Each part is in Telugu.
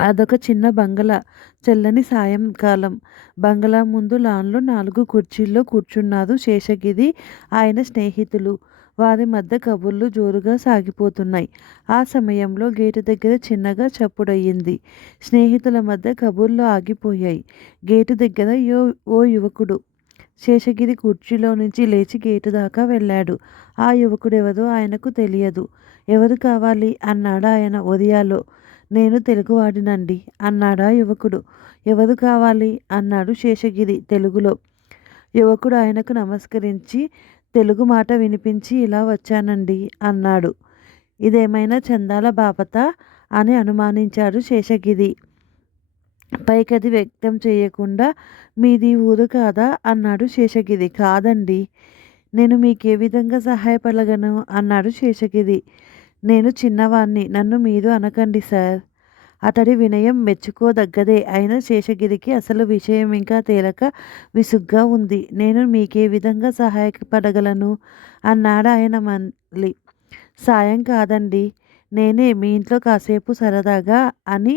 అదొక చిన్న బంగళా. చల్లని సాయంకాలం. బంగళా ముందు లాన్లో నాలుగు కుర్చీల్లో కూర్చున్నారు శేషగిరి, ఆయన స్నేహితులు. వారి మధ్య కబుర్లు జోరుగా సాగిపోతున్నాయి. ఆ సమయంలో గేటు దగ్గర చిన్నగా చప్పుడయ్యింది స్నేహితుల మధ్య కబుర్లు ఆగిపోయాయి. గేటు దగ్గర యో ఓ యువకుడు. శేషగిరి కుర్చీలో నుంచి లేచి గేటు దాకా వెళ్ళాడు. ఆ యువకుడెవరో ఆయనకు తెలియదు. ఎవరు కావాలి? అన్నాడు ఆయన ఒరియాలో. నేను తెలుగువాడినండి అన్నాడా యువకుడు. ఎవరు కావాలి? అన్నాడు శేషగిరి తెలుగులో. యువకుడు ఆయనకు నమస్కరించి తెలుగు మాట వినిపించి ఇలా వచ్చానండి అన్నాడు. ఇదేమైనా చందాల బాపత అని అనుమానించాడు శేషగిరి. పైకది వ్యక్తం చేయకుండా మీది ఊరు కాదా? అన్నాడు శేషగిరి. కాదండి నేను మీకు ఏ విధంగా సహాయపడగలను? అన్నాడు శేషగిరి. నేను చిన్నవాణ్ణి. నన్ను మీరు అనకండి సార్. అతడి వినయం మెచ్చుకోదగ్గదే. అయినా శేషగిరికి అసలు విషయం ఇంకా తేలక విసుగ్గా ఉంది. నేను మీకే విధంగా సహాయపడగలను? అన్నాడు ఆయన మళ్ళీ. సాయం కాదండి నేనే మీ ఇంట్లో కాసేపు సరదాగా అని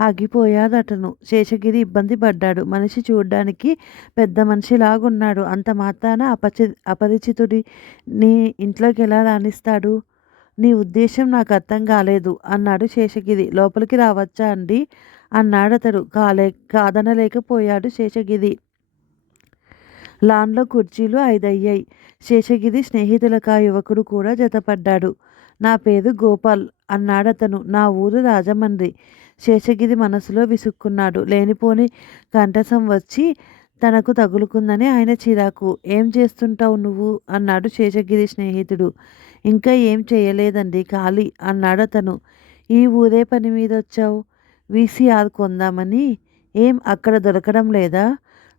ఆగిపోయాడతను. శేషగిరి ఇబ్బంది పడ్డాడు. మనిషి చూడ్డానికి లాగున్నాడు అంత మాత్రాన అపచి అపరిచితుడిని ఇంట్లోకెలా రాణిస్తాడు నీ ఉద్దేశం నాకు అర్థం కాలేదు అన్నాడు శేషగిరి. లోపలికి రావచ్చా అండీ? అన్నాడతడు. కాదనలేకపోయాడు శేషగిరి. లాన్లో కుర్చీలు ఐదయ్యాయి శేషగిరి స్నేహితులకా యువకుడు కూడా జతపడ్డాడు. నా పేరు గోపాల్ అన్నాడతను. నా ఊరు రాజమండ్రి. శేషగిరి మనసులో విసుక్కున్నాడు. లేనిపోని కంఠసం వచ్చి తనకు తగులుకుందని ఆయన చిరాకు. ఏం చేస్తుంటావు నువ్వు? అన్నాడు శేషగిరి స్నేహితుడు. ఇంకా ఏం చేయలేదండి ఖాళీ అన్నాడు అతను ఈ ఊరే పని మీద వచ్చావు వీసీఆర్ కొందామని. ఏం అక్కడ దొరకడం లేదా?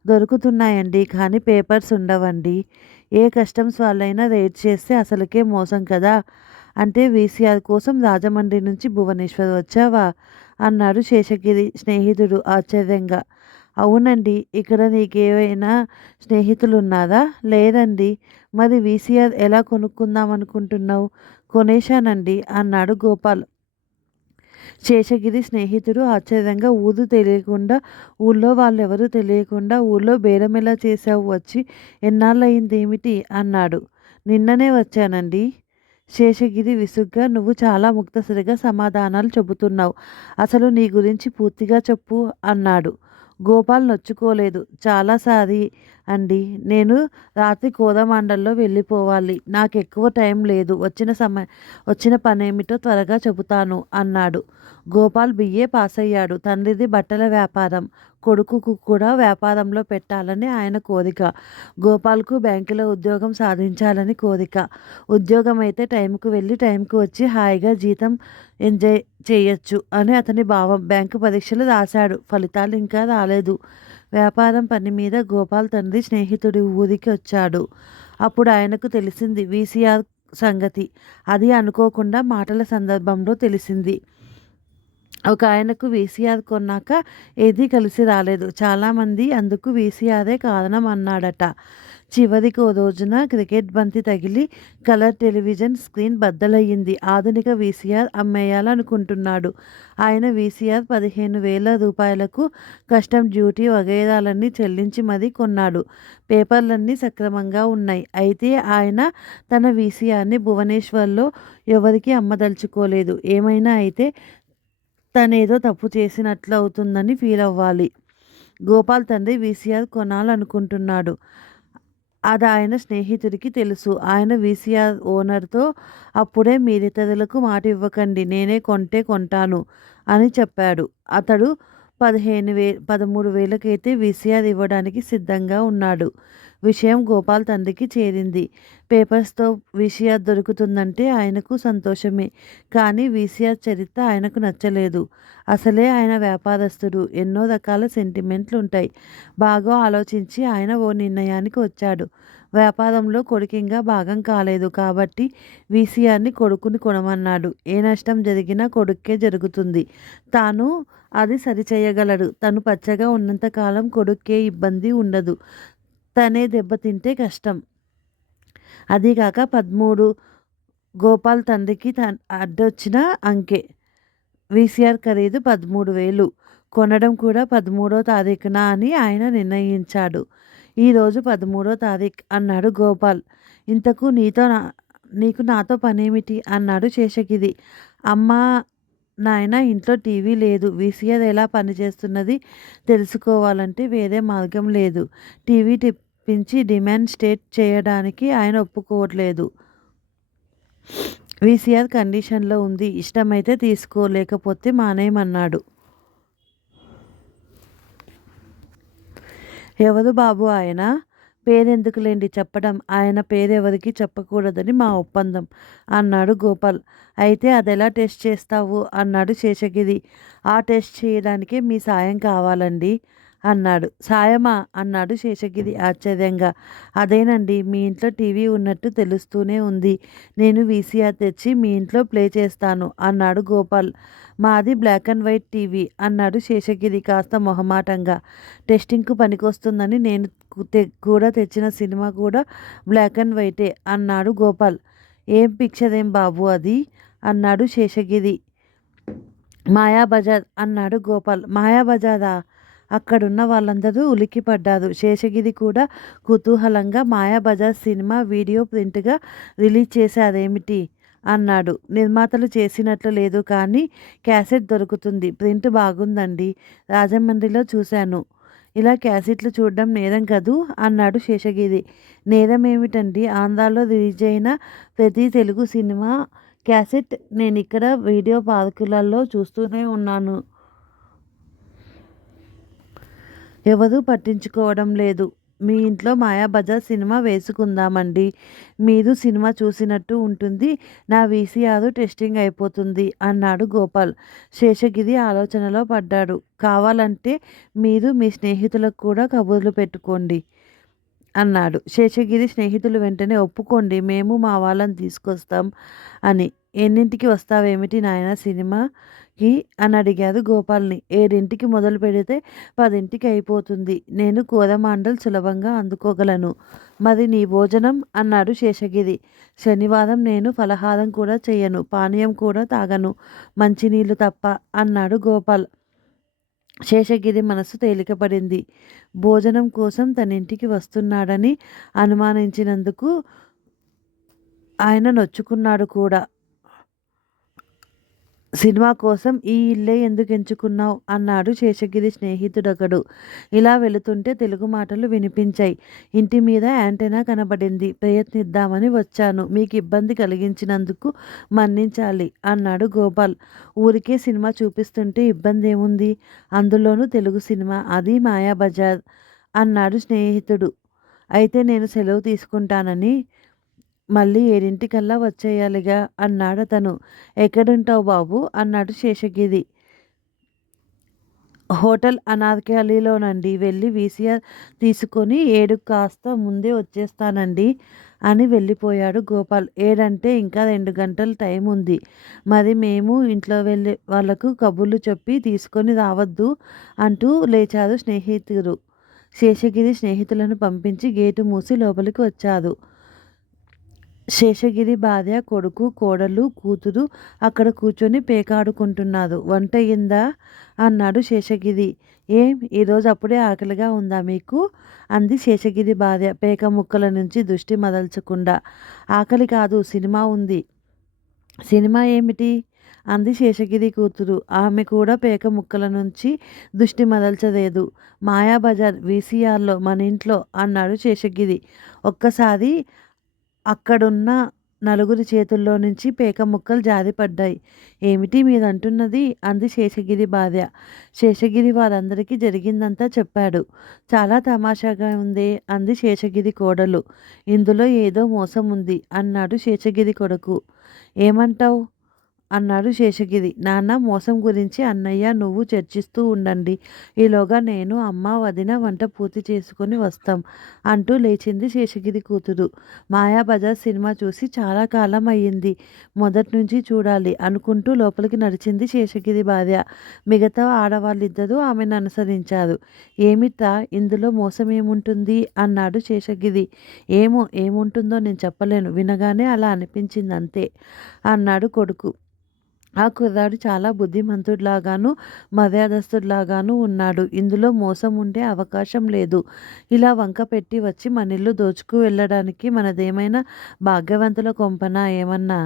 దొరుకుతున్నాయండి కానీ పేపర్స్ ఉండవండి ఏ కస్టమ్స్ వాళ్ళైనా రేట్ చేస్తే అసలుకే మోసం కదా! అంటే వీసీఆర్ కోసం రాజమండ్రి నుంచి భువనేశ్వర్ వచ్చావా? అన్నాడు శేషగిరి స్నేహితుడు ఆశ్చర్యంగా. అవునండి ఇక్కడ నీకేమైనా స్నేహితులు ఉన్నారా లేదండి మరి వీసీఆర్ ఎలా కొనుక్కుందాం అనుకుంటున్నావు కొనేశానండి అన్నాడు గోపాల్. శేషగిరి స్నేహితుడు ఆశ్చర్యంగా ఊరు తెలియకుండా, ఊళ్ళో వాళ్ళెవరూ తెలియకుండా ఊళ్ళో బేరమెలా చేశావు వచ్చి ఎన్నాళ్ళయిందేమిటి? అన్నాడు. నిన్ననే వచ్చానండి శేషగిరి విసుగ్గా నువ్వు చాలా ముక్తసరిగా సమాధానాలు చెబుతున్నావు అసలు నీ గురించి పూర్తిగా చెప్పు అన్నాడు. గోపాల్ నొచ్చుకోలేదు. చాలా సారి అండి నేను రాత్రి కోరమాండల్లో వెళ్ళిపోవాలి. నాకు ఎక్కువ టైం లేదు. వచ్చిన పనేమిటో త్వరగా చెబుతాను అన్నాడు. గోపాల్ బిఏ పాస్ అయ్యాడు తండ్రిది బట్టల వ్యాపారం. కొడుకుకు కూడా వ్యాపారంలో పెట్టాలని ఆయన కోరిక. గోపాల్కు బ్యాంకులో ఉద్యోగం సాధించాలని కోరిక. ఉద్యోగం అయితే టైంకు వెళ్ళి టైంకు వచ్చి హాయిగా జీతం ఎంజాయ్ చేయొచ్చు అని అతని భావం. బ్యాంకు పరీక్షలు రాశాడు. ఫలితాలు ఇంకా రాలేదు. వ్యాపారం పని మీద గోపాల్ తండ్రి స్నేహితుడి ఊరికి వచ్చాడు. అప్పుడు ఆయనకు తెలిసింది వీసీఆర్ సంగతి. అది అనుకోకుండా మాటల సందర్భంలో తెలిసింది. ఒక ఆయనకు వీసీఆర్ కొన్నాక ఏదీ కలిసి రాలేదు. చాలామంది అందుకు వీసీఆరే కారణం అన్నాడట. చివరికి ఓ రోజున క్రికెట్ బంతి తగిలి కలర్ టెలివిజన్ స్క్రీన్ బద్దలయ్యింది ఆధునిక వీసీఆర్ అమ్మేయాలనుకుంటున్నాడు. ఆయన వీసీఆర్ పదిహేను వేల రూపాయలకు కస్టమ్ డ్యూటీ వగైరాలన్నీ చెల్లించి మరీ కొన్నాడు. పేపర్లన్నీ సక్రమంగా ఉన్నాయి. అయితే ఆయన తన వీసీఆర్ని భువనేశ్వర్లో ఎవరికీ అమ్మదలుచుకోలేదు ఏమైనా అయితే తనేదో తప్పు చేసినట్లు అవుతుందని ఫీల్ అవ్వాలి గోపాల్ తండ్రి వీసీఆర్ కొనాలనుకుంటున్నాడు. అది ఆయన స్నేహితుడికి తెలుసు. ఆయన వీసీఆర్ ఓనర్తో అప్పుడే మీరితరులకు మాటివ్వకండి. నేనే కొంటే కొంటాను అని చెప్పాడు. అతడు పదిహేను వే పదమూడు వేలకైతే వీసీఆర్ ఇవ్వడానికి సిద్ధంగా ఉన్నాడు. విషయం గోపాల్ తండ్రికి చేరింది. పేపర్స్తో విసిఆర్ దొరుకుతుందంటే ఆయనకు సంతోషమే. కానీ వీసీఆర్ చరిత్ర ఆయనకు నచ్చలేదు. అసలే ఆయన వ్యాపారస్తుడు. ఎన్నో రకాల సెంటిమెంట్లు ఉంటాయి బాగా ఆలోచించి ఆయన ఓ నిర్ణయానికి వచ్చాడు. వ్యాపారంలో కొడుకింగా భాగం కాలేదు కాబట్టి వీసీఆర్ని కొడుకుని కొనమన్నాడు. ఏ నష్టం జరిగినా కొడుక్కే జరుగుతుంది. తాను అది సరిచేయగలడు తను పచ్చగా ఉన్నంతకాలం కొడుక్కే ఇబ్బంది ఉండదు. తనే దెబ్బతింటే కష్టం. అదీగాక పదమూడు గోపాల్ తండ్రికి అడ్డొచ్చిన అంకె. వీసీఆర్ ఖరీదు పదమూడు వేలు. కొనడం కూడా పదమూడో తారీఖున అని ఆయన నిర్ణయించాడు. ఈరోజు పదమూడో తారీఖు అన్నాడు గోపాల్. ఇంతకు నీతో నా నీకు నాతో పనేమిటి? అన్నాడు శేషగిరి. అమ్మ నాయన ఇంట్లో టీవీ లేదు. వీసీఆర్ ఎలా పనిచేస్తున్నది తెలుసుకోవాలంటే వేరే మార్గం లేదు. టీవీ తెప్పించి డిమాండ్ స్టేట్ చేయడానికి ఆయన ఒప్పుకోవట్లేదు. వీసీఆర్ కండిషన్లో ఉంది. ఇష్టమైతే తీసుకో లేకపోతే మానేయమన్నాడు. ఎవరు బాబు ఆయన? పేరెందుకులేండి చెప్పడం ఆయన పేరెవరికి చెప్పకూడదని మా ఒప్పందం. అన్నాడు గోపాల్. అయితే అది ఎలా టెస్ట్ చేస్తావు? అన్నాడు శేషగిరి. ఆ టెస్ట్ చేయడానికే మీ సాయం కావాలండి. అన్నాడు. సాయమా అన్నాడు శేషగిరి ఆశ్చర్యంగా. అదేనండి మీ ఇంట్లో టీవీ ఉన్నట్టు తెలుస్తూనే ఉంది. నేను వీసీఆర్ తెచ్చి మీ ఇంట్లో ప్లే చేస్తాను అన్నాడు గోపాల్. మాది బ్లాక్ అండ్ వైట్ టీవీ అన్నాడు శేషగిరి కాస్త మొహమాటంగా. టెస్టింగ్కు పనికొస్తుందని నేను కూడా తెచ్చిన సినిమా కూడా బ్లాక్ అండ్ వైటే అన్నాడు గోపాల్. ఏం పిక్చర్ ఏం బాబు అది అన్నాడు శేషగిరి. మాయాబజార్ అన్నాడు గోపాల్. మాయాబజారా? అక్కడున్న వాళ్ళందరూ ఉలిక్కిపడ్డారు. శేషగిరి కూడా కుతూహలంగా మాయాబజార్ సినిమా వీడియో ప్రింట్గా రిలీజ్ చేశారేమిటి? అన్నాడు. నిర్మాతలు చేసినట్లు లేదు కానీ క్యాసెట్ దొరుకుతుంది. ప్రింట్ బాగుందండి. రాజమండ్రిలో చూశాను. ఇలా క్యాసెట్లు చూడడం నేరం కదూ? అన్నాడు శేషగిరి. నేరం ఏమిటండి ఆంధ్రాలో రిలీజ్ అయిన ప్రతి తెలుగు సినిమా క్యాసెట్. నేను ఇక్కడ వీడియో పార్కులలో చూస్తూనే ఉన్నాను. ఎవరూ పట్టించుకోవడం లేదు. మీ ఇంట్లో మాయాబజార్ సినిమా వేసుకుందామండి. మీరు సినిమా చూసినట్టు ఉంటుంది. నా వీసీఆర్ టెస్టింగ్ అయిపోతుంది అన్నాడు గోపాల్. శేషగిరి ఆలోచనలో పడ్డాడు. కావాలంటే మీరు మీ స్నేహితులకు కూడా కబుర్లు పెట్టుకోండి అన్నాడు. శేషగిరి స్నేహితులు వెంటనే ఒప్పుకోండి. మేము మా వాళ్ళని తీసుకొస్తాం అని. ఎన్నింటికి వస్తావేమిటి నాయన సినిమా? సినిమాకి అని అడిగారు గోపాల్ని. ఏడింటికి మొదలు పెడితే పదింటికి అయిపోతుంది. నేను కూరమాండలు సులభంగా అందుకోగలను. మరి నీ భోజనం అన్నాడు శేషగిరి. శనివారం నేను ఫలహారం కూడా చేయను పానీయం కూడా తాగను. మంచినీళ్ళు తప్ప అన్నాడు గోపాల్. శేషగిరి మనసు తేలికపడింది. భోజనం కోసం తన ఇంటికి వస్తున్నాడని అనుమానించినందుకు ఆయన నొచ్చుకున్నాడు కూడా. సినిమా కోసం ఈ ఇల్లే ఎందుకు ఎంచుకున్నావు? అన్నాడు శేషగిరి స్నేహితుడొకడు. ఇలా వెళుతుంటే తెలుగు మాటలు వినిపించాయి. ఇంటి మీద యాంటెనా కనబడింది. ప్రయత్నిద్దామని వచ్చాను. మీకు ఇబ్బంది కలిగించినందుకు మన్నించాలి అన్నాడు గోపాల్. ఊరికే సినిమా చూపిస్తుంటే ఇబ్బంది ఏముంది అందులోనూ తెలుగు సినిమా అది మాయాబజార్ అన్నాడు స్నేహితుడు. అయితే నేను సెలవు తీసుకుంటానని మళ్ళీ ఏడింటికల్లా వచ్చేయాలిగా అన్నాడు అతను ఎక్కడుంటావు బాబు? అన్నాడు శేషగిరి. హోటల్ అనార్కలిలోనండి వెళ్ళి వీసీఆర్ తీసుకొని ఏడు కాస్త ముందే వచ్చేస్తానండి అని వెళ్ళిపోయాడు గోపాల్. ఏడంటే ఇంకా రెండు గంటల టైం ఉంది. మరి మేము ఇంట్లో వెళ్ళే వాళ్ళకు కబుర్లు చెప్పి తీసుకొని రావద్దు అంటూ లేచారు స్నేహితుడు. శేషగిరి స్నేహితులను పంపించి గేటు మూసి లోపలికి వచ్చారు శేషగిరి భార్య కొడుకు కోడలు కూతురు అక్కడ కూర్చొని పేకాడుకుంటున్నారు వంట అయిందా? అన్నాడు శేషగిరి. ఏం? ఈరోజు అప్పుడే ఆకలిగా ఉందా మీకు? అంది శేషగిరి భార్య పేక ముక్కల నుంచి దృష్టి మదల్చకుండా. ఆకలి కాదు సినిమా ఉంది. సినిమా ఏమిటి? అంది శేషగిరి కూతురు. ఆమె కూడా పేక ముక్కల నుంచి దృష్టి మదల్చలేదు. మాయాబజార్ వీసీఆర్లో మన ఇంట్లో అన్నాడు శేషగిరి. ఒక్కసారి అక్కడున్న నలుగురి చేతుల్లో నుంచి పేక ముక్కలు జారిపడ్డాయి ఏమిటి మీదంటున్నది? అంది శేషగిరి భార్య. శేషగిరి వారందరికీ జరిగిందంతా చెప్పాడు. చాలా తమాషాగా ఉంది అంది శేషగిరి కోడలు. ఇందులో ఏదో మోసం ఉంది అన్నాడు శేషగిరి కొడుకు. ఏమంటావు? అన్నాడు శేషగిరి. నాన్న మోసం గురించి అన్నయ్య నువ్వు చర్చిస్తూ ఉండండి. ఈలోగా నేను అమ్మ వదిన వంట పూర్తి చేసుకొని వస్తాం అంటూ లేచింది శేషగిరి కూతురు. మాయాబజార్ సినిమా చూసి చాలా కాలం అయ్యింది. మొదటి నుంచి చూడాలి అనుకుంటూ లోపలికి నడిచింది శేషగిరి భార్య. మిగతా ఆడవాళ్ళిద్దరూ ఆమెను అనుసరించారు. ఏమిటా ఇందులో మోసం ఏముంటుంది అన్నాడు శేషగిరి. ఏమో ఏముంటుందో నేను చెప్పలేను. వినగానే అలా అనిపించింది అంతే అన్నాడు కొడుకు. ఆ కుర్రాడు చాలా బుద్ధిమంతుడిలాగాను మర్యాదస్తుడిలాగాను ఉన్నాడు. ఇందులో మోసం ఉండే అవకాశం లేదు. ఇలా వంక పెట్టి వచ్చి మన ఇల్లు దోచుకు వెళ్ళడానికి మనదేమైనా భాగ్యవంతుల కొంపనా ఏమన్నా?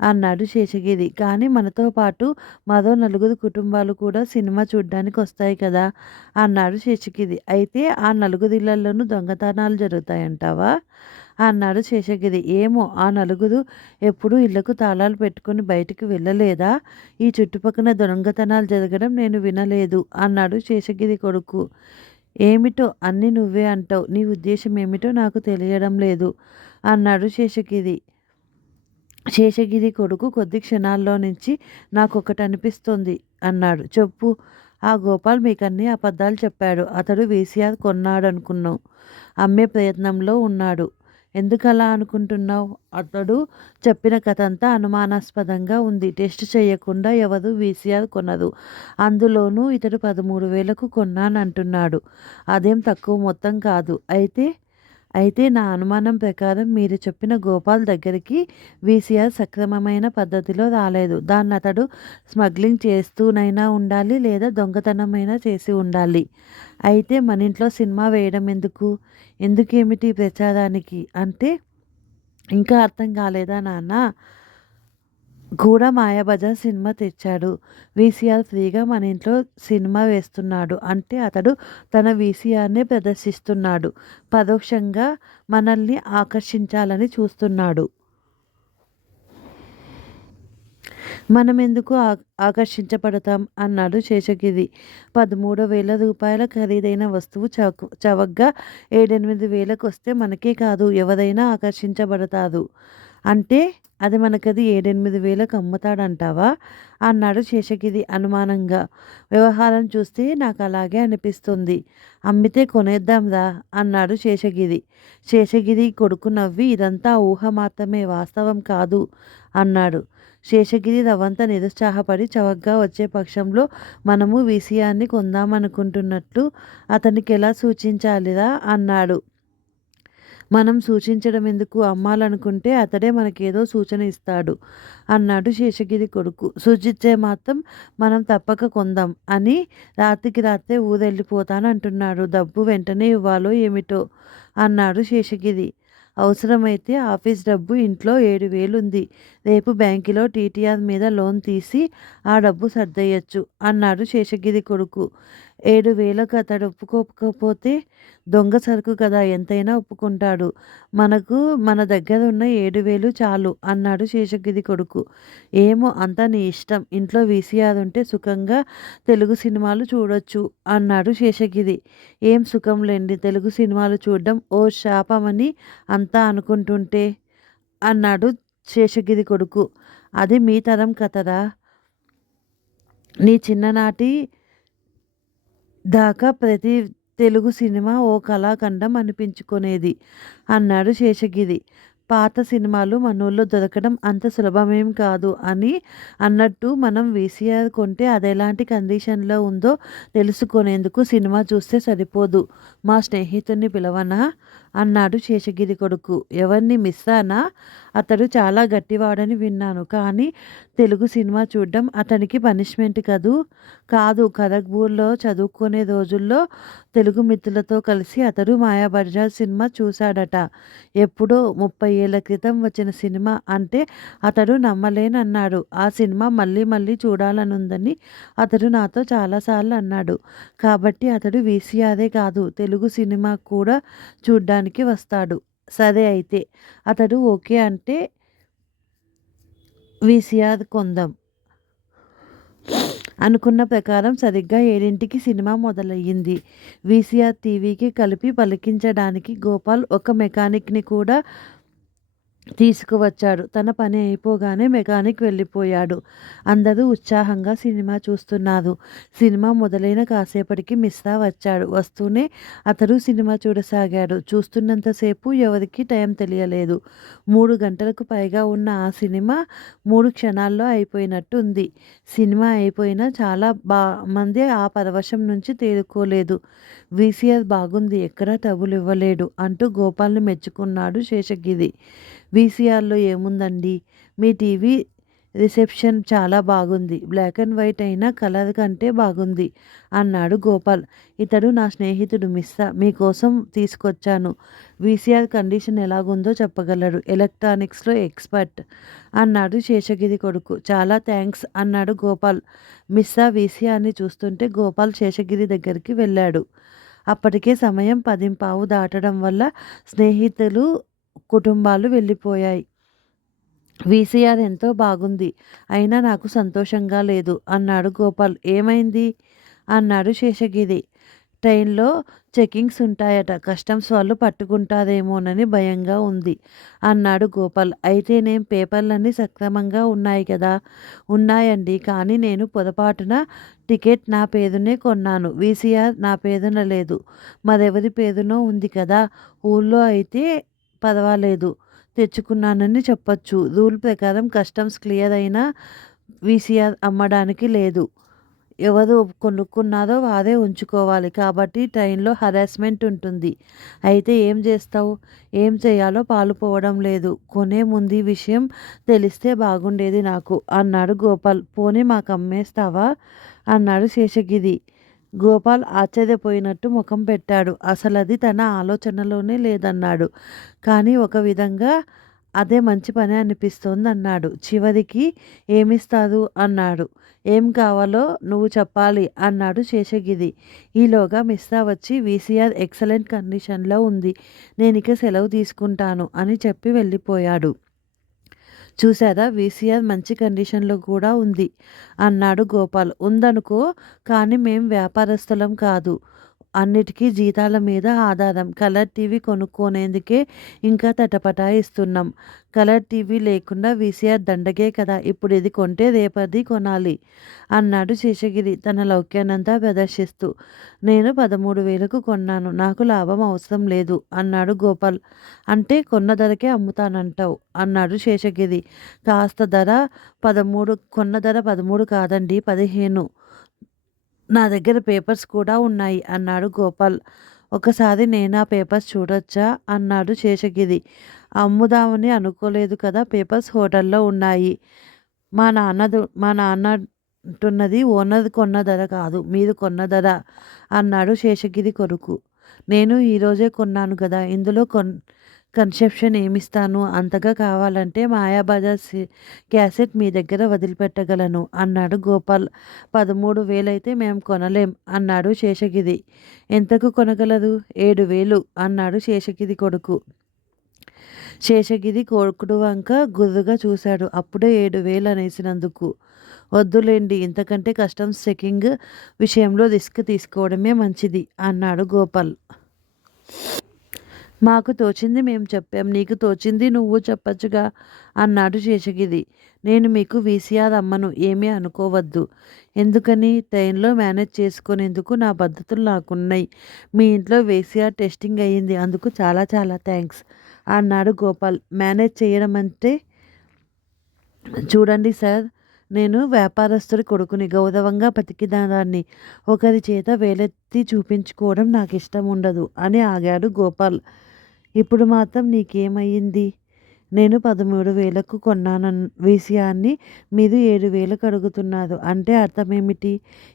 అన్నాడు శేషగిరి. కానీ మనతో పాటు మరో నలుగురు కుటుంబాలు కూడా సినిమా చూడ్డానికి వస్తాయి కదా? అన్నాడు శేషగిరి. అయితే ఆ నలుగురు ఇళ్ళలోనూ దొంగతనాలు జరుగుతాయంటావా? అన్నాడు శేషగిరి. ఏమో ఆ నలుగురు ఎప్పుడూ ఇళ్ళకు తాళాలు పెట్టుకుని బయటికి వెళ్ళలేదా? ఈ చుట్టుపక్కల దొంగతనాలు జరగడం నేను వినలేదు అన్నాడు శేషగిరి కొడుకు. ఏమిటో అన్ని నువ్వే అంటావు. నీ ఉద్దేశం ఏమిటో నాకు తెలియడం లేదు అన్నాడు శేషగిరి. శేషగిరి కొడుకు కొద్ది క్షణాల్లో నుంచి నాకు ఒకటి అనిపిస్తుంది అన్నాడు. చెప్పు ఆ గోపాల్ మీకన్నీ అబద్ధాలు చెప్పాడు. అతడు వీసీఆర్ కొన్నాడు అనుకున్నావు అమ్మే ప్రయత్నంలో ఉన్నాడు. ఎందుకలా అనుకుంటున్నావు? అతడు చెప్పిన కథ అంతా అనుమానాస్పదంగా ఉంది. టెస్ట్ చేయకుండా ఎవరు వీసీఆర్ కొనరు. అందులోనూ ఇతడు పదమూడు వేలకు కొన్నానంటున్నాడు. అదేం తక్కువ మొత్తం కాదు. అయితే అయితే నా అనుమానం ప్రకారం మీరు చెప్పిన గోపాల్ దగ్గరికి వీసీఆర్ సక్రమమైన పద్ధతిలో రాలేదు. దాన్ని అతడు స్మగ్లింగ్ చేస్తూనైనా ఉండాలి లేదా దొంగతనమైనా చేసి ఉండాలి. అయితే మన ఇంట్లో సినిమా వేయడం ఎందుకు? ఎందుకేమిటి ప్రచారానికి? అంటే ఇంకా అర్థం కాలేదా నాన్న? కూడా మాయాబజార్ సినిమా తెచ్చాడు. వీసీఆర్ ఫ్రీగా మన ఇంట్లో సినిమా వేస్తున్నాడు. అంటే అతడు తన వీసీఆర్నే ప్రదర్శిస్తున్నాడు. పరోక్షంగా మనల్ని ఆకర్షించాలని చూస్తున్నాడు. మనం ఎందుకు ఆకర్షించబడతాం? అన్నాడు శేషగిరి. పదమూడు వేల రూపాయల ఖరీదైన వస్తువు చవక చవకగా ఏడెనిమిది వేలకు వస్తే మనకే కాదు ఎవరైనా ఆకర్షించబడతారు. అంటే అది మనకది ఏడెనిమిది వేలకు అమ్ముతాడంటావా? అన్నాడు శేషగిరి అనుమానంగా. వ్యవహారం చూస్తే నాకు అలాగే అనిపిస్తుంది. అమ్మితే కొనేద్దాంరా అన్నాడు శేషగిరి. శేషగిరి కొడుకు నవ్వి ఇదంతా ఊహ మాత్రమే వాస్తవం కాదు అన్నాడు. శేషగిరి రవంత నిరుత్సాహపడి చవకగా వచ్చే పక్షంలో మనము విషయాన్ని కొందామనుకుంటున్నట్లు అతనికి ఎలా సూచించాలిరా? అన్నాడు. మనం సూచించడం ఎందుకు? అమ్మాలనుకుంటే అతడే మనకేదో సూచన ఇస్తాడు అన్నాడు శేషగిరి కొడుకు. సూచించే మాత్రం మనం తప్పక కొందాం అని రాత్రికి రాత్రే ఊరెళ్ళిపోతానంటున్నాడు డబ్బు వెంటనే ఇవ్వాలో ఏమిటో అన్నాడు శేషగిరి. అవసరమైతే ఆఫీస్ డబ్బు ఇంట్లో ఏడు వేలు ఉంది రేపు బ్యాంకులో టీటీఆర్ మీద లోన్ తీసి ఆ డబ్బు సర్దయ్యచ్చు అన్నాడు శేషగిరి కొడుకు. ఏడు వేలకు అతడు ఒప్పుకోకపోతే దొంగ సరుకు కదా ఎంతైనా ఒప్పుకుంటాడు. మనకు మన దగ్గర ఉన్న ఏడు వేలు చాలు అన్నాడు శేషగిరి కొడుకు. ఏమో అంతా నీ ఇష్టం ఇంట్లో వీసీఆర్ ఉంటే సుఖంగా తెలుగు సినిమాలు చూడొచ్చు అన్నాడు శేషగిరి. ఏం సుఖం లేండి తెలుగు సినిమాలు చూడడం ఓ శాపమని అంతా అనుకుంటుంటే అన్నాడు శేషగిరి కొడుకు. అది మీ తరం కథరా? నీ చిన్ననాటి దాకా ప్రతి తెలుగు సినిమా ఓ కళాఖండం అనిపించుకునేది అన్నాడు శేషగిరి. పాత సినిమాలు మనోళ్ళు దొరకడం అంత సులభమేం కాదు అని అన్నట్టు మనం వీసీఆర్ కొంటే అది ఎలాంటి కండిషన్లో ఉందో తెలుసుకునేందుకు సినిమా చూస్తే సరిపోదు. మా స్నేహితుడిని పిలవనా? అన్నాడు శేషగిరి కొడుకు. ఎవరిని మిస్ అనా అతడు చాలా గట్టివాడని విన్నాను. కానీ తెలుగు సినిమా చూడడం అతనికి పనిష్మెంట్ కదూ? కాదు ఖరగ్పూర్లో చదువుకునే రోజుల్లో తెలుగు మిత్రులతో కలిసి అతడు మాయాబజార్ సినిమా చూశాడట. ఎప్పుడో ముప్పై ఏళ్ళ క్రితం వచ్చిన సినిమా అంటే అతడు నమ్మలేనన్నాడు. ఆ సినిమా మళ్ళీ మళ్ళీ చూడాలనుందని అతడు నాతో చాలాసార్లు అన్నాడు. కాబట్టి అతడు వీసీఆరే కాదు తెలుగు తెలుగు సినిమా కూడా చూడ్డానికి వస్తాడు. సరే అయితే అతడు ఓకే అంటే వీసీఆర్ కొందాం అనుకున్న ప్రకారం సరిగ్గా ఏడింటికి సినిమా మొదలయ్యింది. వీసీఆర్ టీవీకి కలిపి పలికించడానికి గోపాల్ ఒక మెకానిక్ని కూడా తీసుకువచ్చాడు. తన పని అయిపోగానే మెకానిక్ వెళ్ళిపోయాడు. అందరూ ఉత్సాహంగా సినిమా చూస్తున్నారు. సినిమా మొదలైన కాసేపటికి మిస్రా వచ్చాడు. వస్తూనే అతడు సినిమా చూడసాగాడు. చూస్తున్నంతసేపు ఎవరికి టైం తెలియలేదు. మూడు గంటలకు పైగా ఉన్న ఆ సినిమా మూడు క్షణాల్లో అయిపోయినట్టు ఉంది సినిమా అయిపోయినా చాలా బా మంది ఆ పరవశం నుంచి తేరుకోలేదు. వీసీఆర్ బాగుంది. ఎక్కడా టబులు ఇవ్వలేడు అంటూ గోపాల్ని మెచ్చుకున్నాడు శేషగిరి. వీసీఆర్లో ఏముందండి? మీ టీవీ రిసెప్షన్ చాలా బాగుంది. బ్లాక్ అండ్ వైట్ అయినా కలర్ కంటే బాగుంది అన్నాడు గోపాల్. ఇతడు నా స్నేహితుడు మిస్సా. మీకోసం తీసుకొచ్చాను. వీసీఆర్ కండిషన్ ఎలాగుందో చెప్పగలడు. ఎలక్ట్రానిక్స్లో ఎక్స్పర్ట్ అన్నాడు శేషగిరి కొడుకు. చాలా థ్యాంక్స్ అన్నాడు గోపాల్. మిస్సా వీసీఆర్ని చూస్తుంటే గోపాల్ శేషగిరి దగ్గరికి వెళ్ళాడు. అప్పటికే సమయం పదింపావు దాటడం వల్ల స్నేహితులు కుటుంబాలు వెళ్ళిపోయాయి. వీసీఆర్ ఎంతో బాగుంది. అయినా నాకు సంతోషంగా లేదు. అన్నాడు గోపాల్. ఏమైంది? అన్నాడు శేషగిరి. ట్రైన్లో చెకింగ్స్ ఉంటాయట. కస్టమ్స్ వాళ్ళు పట్టుకుంటారేమోనని భయంగా ఉంది. అన్నాడు గోపాల్. అయితే నేను పేపర్లన్నీ సక్రమంగా ఉన్నాయి కదా? ఉన్నాయండి. కానీ నేను పొరపాటున టికెట్ నా పేరునే కొన్నాను. వీసీఆర్ నా పేరున లేదు. మరెవరి పేరునో ఉంది కదా? ఊళ్ళో అయితే పర్వాలేదు. తెచ్చుకున్నానని చెప్పొచ్చు. రూల్ ప్రకారం కస్టమ్స్ క్లియర్ అయినా వీసీఆర్ అమ్మడానికి లేదు. ఎవరు కొనుక్కున్నారో వారే ఉంచుకోవాలి. కాబట్టి ట్రైన్లో హరాస్మెంట్ ఉంటుంది. అయితే ఏం చేస్తావు? ఏం చేయాలో పాలుపోవడం లేదు. కొనే ముందు ఈ విషయం తెలిస్తే బాగుండేది నాకు అన్నాడు గోపాల్. పోనీ మాకు అమ్మేస్తావా? అన్నాడు శేషగిరి. గోపాల్ ఆశ్చర్యపోయినట్టు ముఖం పెట్టాడు. అసలు అది తన ఆలోచనలోనే లేదన్నాడు. కానీ ఒక విధంగా అదే మంచి పని అనిపిస్తోంది అన్నాడు చివరికి ఏమిస్తాదు అన్నాడు. ఏం కావాలో నువ్వు చెప్పాలి అన్నాడు శేషగిరి. ఈలోగా మిస్తా వచ్చి వీసీఆర్ ఎక్సలెంట్ కండిషన్లో ఉంది. నేనిక సెలవు తీసుకుంటాను అని చెప్పి వెళ్ళిపోయాడు. చూసారా వీసీఆర్ మంచి కండిషన్లో కూడా ఉంది అన్నాడు గోపాల్. ఉందనుకో కానీ మేం వ్యాపారస్తులం కాదు. అన్నిటికీ జీతాల మీద ఆధారం. కలర్ టీవీ కొనుక్కోనేందుకే ఇంకా తటపటాయిస్తున్నాం. కలర్ టీవీ లేకుండా వీసీఆర్ దండగే కదా ఇప్పుడు ఇది కొంటే రేపది కొనాలి అన్నాడు శేషగిరి తన లౌక్యానంతా ప్రదర్శిస్తూ. నేను పదమూడు వేలకు కొన్నాను నాకు లాభం అవసరం లేదు అన్నాడు గోపాల్. అంటే కొన్న ధరకే అమ్ముతానంటావు అన్నాడు శేషగిరి. కాస్త ధర పదమూడు కొన్న ధర పదమూడు కాదండి పదిహేను నా దగ్గర పేపర్స్ కూడా ఉన్నాయి అన్నాడు గోపాల్. ఒకసారి నేను ఆ పేపర్స్ చూడొచ్చా? అన్నాడు శేషగిరి. అమ్ముదామని అనుకోలేదు కదా పేపర్స్ హోటల్లో ఉన్నాయి. మా నాన్నదు మా నాన్న అంటున్నది ఓనర్ కొన్న ధర కాదు మీరు కొన్న ధర అన్నాడు శేషగిరి కొడుకు. నేను ఈరోజే కొన్నాను కదా ఇందులో కొన్ కన్సెప్షన్ ఏమిస్తాను? అంతగా కావాలంటే మాయాబజార్ క్యాసెట్ మీ దగ్గర వదిలిపెట్టగలను. అన్నాడు గోపాల్. పదమూడు వేలైతే మేము కొనలేం అన్నాడు శేషగిరి. ఎంతకు కొనగలదు? ఏడు వేలు అన్నాడు శేషగిరి కొడుకు. శేషగిరి కొడుకుడు వంక గుర్రుగా చూశాడు. అప్పుడే ఏడు వేలు అనేసినందుకు. వద్దులేండి ఇంతకంటే కస్టమ్స్ చెకింగ్ విషయంలో రిస్క్ తీసుకోవడమే మంచిది అన్నాడు గోపాల్. మాకు తోచింది మేము చెప్పాం నీకు తోచింది నువ్వు చెప్పచ్చుగా అన్నాడు శేషగిరి. నేను మీకు వీసీఆర్ అమ్మను ఏమీ అనుకోవద్దు. ఎందుకని? ట్రైన్లో మేనేజ్ చేసుకునేందుకు నా పద్ధతులు నాకున్నాయి. మీ ఇంట్లో వీసీఆర్ టెస్టింగ్ అయ్యింది అందుకు చాలా చాలా థ్యాంక్స్ అన్నాడు గోపాల్. మేనేజ్ చేయడం అంటే? చూడండి సార్ నేను వ్యాపారస్తుడి కొడుకుని గౌరవంగా బతికిదాన్ని ఒకరి చేత వేలెత్తి చూపించుకోవడం నాకు ఇష్టం ఉండదు అని ఆగాడు గోపాల్. ఇప్పుడు మాత్రం నీకేమయ్యింది? నేను పదమూడు వేలకు కొన్నాను విషయాన్ని మీరు ఏడు వేలకు అడుగుతున్నారు. అంటే అర్థమేమిటి?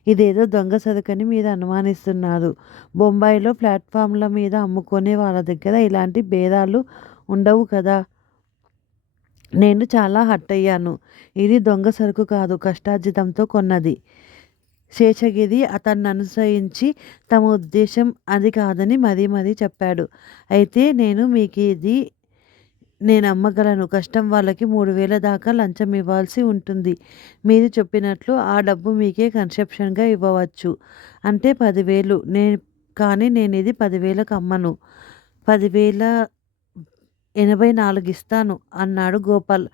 ఇదేదో దొంగ సరుకని మీరు అనుమానిస్తున్నారు. బొంబాయిలో ప్లాట్ఫామ్ల మీద అమ్ముకునే వాళ్ళ దగ్గర ఇలాంటి భేదాలు ఉండవు కదా? నేను చాలా హట్ అయ్యాను. ఇది దొంగ సరుకు కాదు కష్టార్జితంతో కొన్నది. శేషగిరి అతన్ని అనుసరించి తమ ఉద్దేశం అది కాదని మరీ మరీ చెప్పాడు. అయితే నేను మీకు ఇది నేను అమ్మగలను కష్టం వాళ్ళకి మూడు వేల దాకా లంచం ఇవ్వాల్సి ఉంటుంది. మీరు చెప్పినట్లు ఆ డబ్బు మీకే కన్సెప్షన్గా ఇవ్వవచ్చు. అంటే పదివేలు నేను కానీ నేను ఇది పదివేలకు అమ్మను. పదివేల ఎనభై నాలుగు ఇస్తాను అన్నాడు గోపాల్.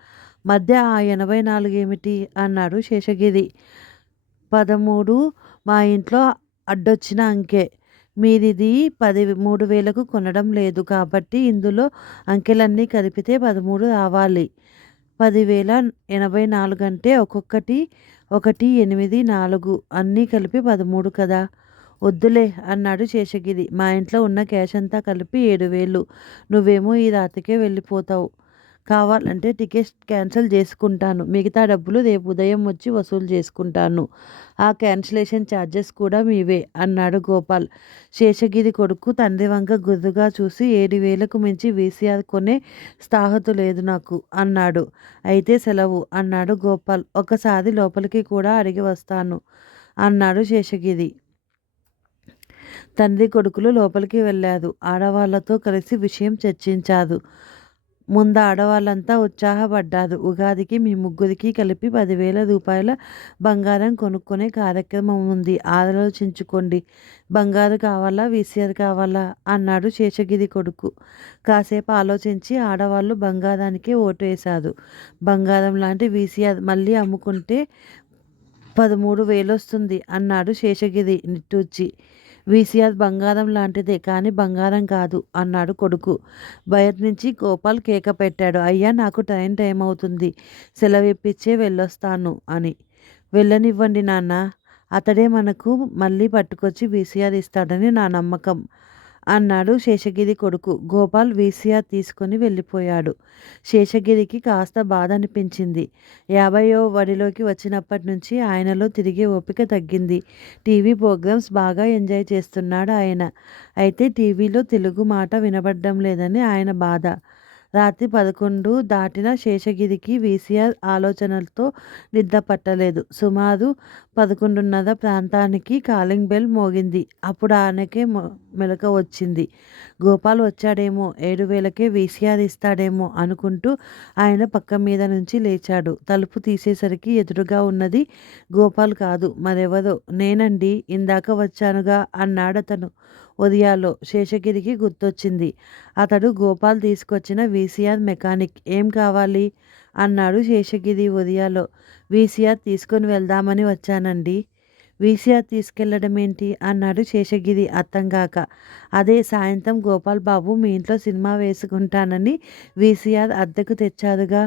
మధ్య ఆ ఎనభై నాలుగు ఏమిటి? అన్నాడు శేషగిరి. పదమూడు మా ఇంట్లో అడ్డొచ్చిన అంకె. మీరిది పది మూడు వేలకు కొనడం లేదు కాబట్టి ఇందులో అంకెలన్నీ కలిపితే పదమూడు రావాలి. పదివేల ఎనభై నాలుగు అంటే ఒక్కొక్కటి ఒకటి ఎనిమిది నాలుగు అన్నీ కలిపి పదమూడు కదా. వద్దులే అన్నాడు శేషగిరి. మా ఇంట్లో ఉన్న క్యాష్ అంతా కలిపి ఏడు వేలు. నువ్వేమో ఈ రాత్రికే వెళ్ళిపోతావు. కావాలంటే టికెట్ క్యాన్సిల్ చేసుకుంటాను. మిగతా డబ్బులు రేపు ఉదయం వచ్చి వసూలు చేసుకుంటాను. ఆ క్యాన్సిలేషన్ ఛార్జెస్ కూడా మీవే అన్నాడు గోపాల్. శేషగిరి కొడుకు తండ్రి వంక గుర్రుగా చూసి ఏడు వేలకు మించి వీసీఆర్ కొనే స్థాహతు లేదు నాకు అన్నాడు. అయితే సెలవు అన్నాడు గోపాల్. ఒకసారి లోపలికి కూడా అడిగి వస్తాను అన్నాడు శేషగిరి. తండ్రి కొడుకులు లోపలికి వెళ్ళారు. ఆడవాళ్ళతో కలిసి విషయం చర్చించారు. ముందు ఆడవాళ్ళంతా ఉత్సాహపడ్డారు. ఉగాదికి మీ ముగ్గురికి కలిపి పదివేల రూపాయల బంగారం కొనుక్కునే కార్యక్రమం ఉంది. ఆలోచించుకోండి. బంగారు కావాలా? వీసీఆర్ కావాలా? అన్నాడు శేషగిరి కొడుకు. కాసేపు ఆలోచించి ఆడవాళ్ళు బంగారానికి ఓటు వేశారు బంగారం లాంటి వీసీఆర్ మళ్ళీ అమ్ముకుంటే పదమూడు వేలు వస్తుంది అన్నాడు శేషగిరి నిట్టూర్చి. వీసీఆర్ బంగారం లాంటిదే కానీ బంగారం కాదు అన్నాడు కొడుకు. బయట నుంచి గోపాల్ కేక పెట్టాడు. అయ్యా నాకు ట్రైన్ టైం అవుతుంది సెలవు ఇప్పించే వెళ్ళొస్తాను అని. వెళ్ళనివ్వండి నాన్న. అతడే మనకు మళ్ళీ పట్టుకొచ్చి వీసీఆర్ ఇస్తాడని నా నమ్మకం. అన్నాడు శేషగిరి కొడుకు. గోపాల్ వీసీఆర్ తీసుకుని వెళ్ళిపోయాడు. శేషగిరికి కాస్త బాధ అనిపించింది యాభైయో వడిలోకి వచ్చినప్పటి నుంచి ఆయనలో తిరిగే ఓపిక తగ్గింది. టీవీ ప్రోగ్రామ్స్ బాగా ఎంజాయ్ చేస్తున్నాడు ఆయన. అయితే టీవీలో తెలుగు మాట వినబడడం లేదని ఆయన బాధ. రాత్రి పదకొండు దాటిన శేషగిరికి వీసీఆర్ ఆలోచనలతో నిద్ర పట్టలేదు. సుమారు పదకొండున్నర ప్రాంతానికి కాలింగ్ బెల్ మోగింది. అప్పుడు ఆయనకే మెలక వచ్చింది. గోపాల్ వచ్చాడేమో ఏడు వేలకే వీసీఆర్ ఇస్తాడేమో అనుకుంటూ ఆయన పక్క మీద నుంచి లేచాడు. తలుపు తీసేసరికి ఎదురుగా ఉన్నది గోపాల్ కాదు. మరెవరో? నేనండి ఇందాక వచ్చానుగా అన్నాడతను. ఉదయాలో శేషగిరికి గుర్తొచ్చింది. అతడు గోపాల్ తీసుకొచ్చిన వీసీఆర్ మెకానిక్ ఏం కావాలి? అన్నాడు శేషగిరి ఉదయాలో. వీసీఆర్ తీసుకొని వెళ్దామని వచ్చానండి. వీసీఆర్ తీసుకెళ్ళడం ఏంటి అన్నాడు శేషగిరి అర్థంగాక అదే సాయంత్రం గోపాల్ బాబు మీ ఇంట్లో సినిమా వేసుకుంటానని వీసీఆర్ అద్దెకు తెచ్చారుగా.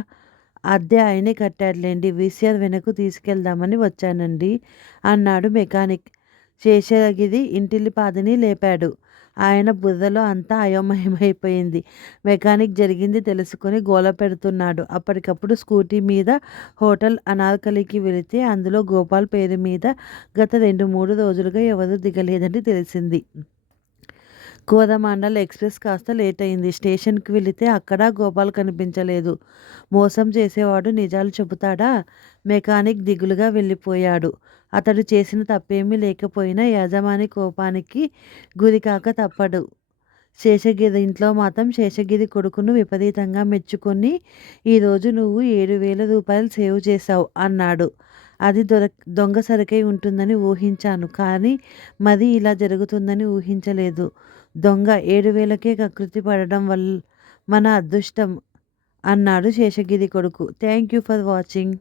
అద్దె ఆయనే కట్టాడులేండి. వీసీఆర్ వెనక్కు తీసుకెళ్దామని వచ్చానండి అన్నాడు మెకానిక్. శేషగిరి ఇంటిల్లిపాదిని లేపాడు. ఆయన బుర్రలో అంతా అయోమయమైపోయింది. మెకానిక్ జరిగింది తెలుసుకొని గోల పెడుతున్నాడు. అప్పటికప్పుడు స్కూటీ మీద హోటల్ అనార్కలికి వెళితే అందులో గోపాల్ పేరు మీద గత రెండు మూడు రోజులుగా ఎవరు దిగలేదని తెలిసింది. కోదమాండల్ ఎక్స్ప్రెస్ కాస్త లేట్ అయింది స్టేషన్కి వెళితే అక్కడ గోపాల్ కనిపించలేదు. మోసం చేసేవాడు నిజాలు చెబుతాడా? మెకానిక్ దిగులుగా వెళ్ళిపోయాడు. అతడు చేసిన తప్పేమీ లేకపోయినా యజమాని కోపానికి గురికాక తప్పడు. శేషగిరి ఇంట్లో మాత్రం శేషగిరి కొడుకును విపరీతంగా మెచ్చుకొని ఈరోజు నువ్వు ఏడు వేల రూపాయలు సేవ్ చేశావు అన్నాడు. అది దొర దొంగ సరికై ఉంటుందని ఊహించాను. కానీ మరి ఇలా జరుగుతుందని ఊహించలేదు. దొంగ ఏడు వేలకే కకృతి పడడం వల్ల మన అదృష్టం అన్నాడు శేషగిరి కొడుకు. Thank you for watching